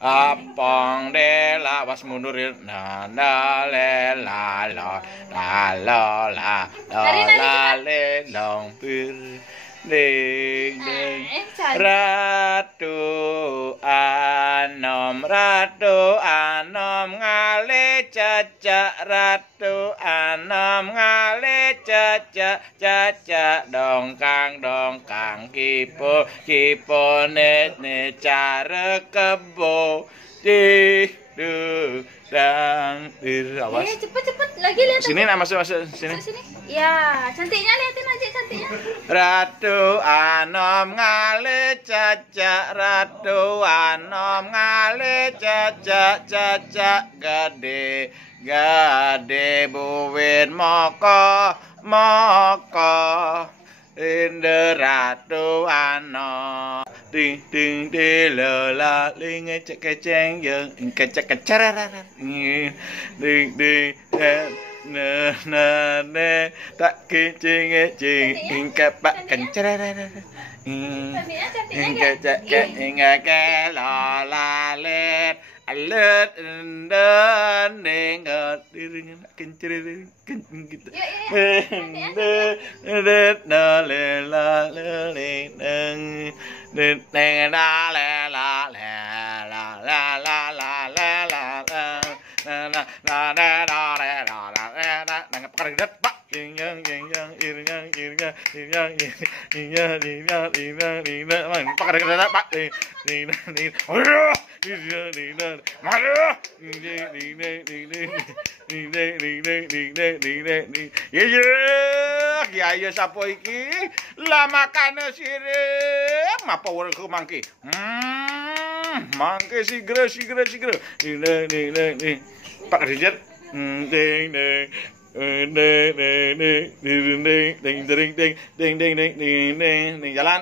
apong de la was mundur na na le la la la la la la le long pir ding ding ratu anom ngale caca ratu anom ngale caca dongkang kipo ne cara kebo di du dang awas cepet lagi lihat sini nak masuk sini ya cantiknya liatin aja cantiknya ratu anom ngale caca ratu anom ngale caca gade buwin moko inde ratu anom ding ding de la ling cek keceng yang kecek kecerara ding ding na tak keceng ingkapak kencerara ingkecek ke la let alet dan nengat diringan kencerara gitu na le la le neng neng la le la ya sapo iki lah makane sirip apa werku mangke mangke sigre ini Pak Rijet ding jalan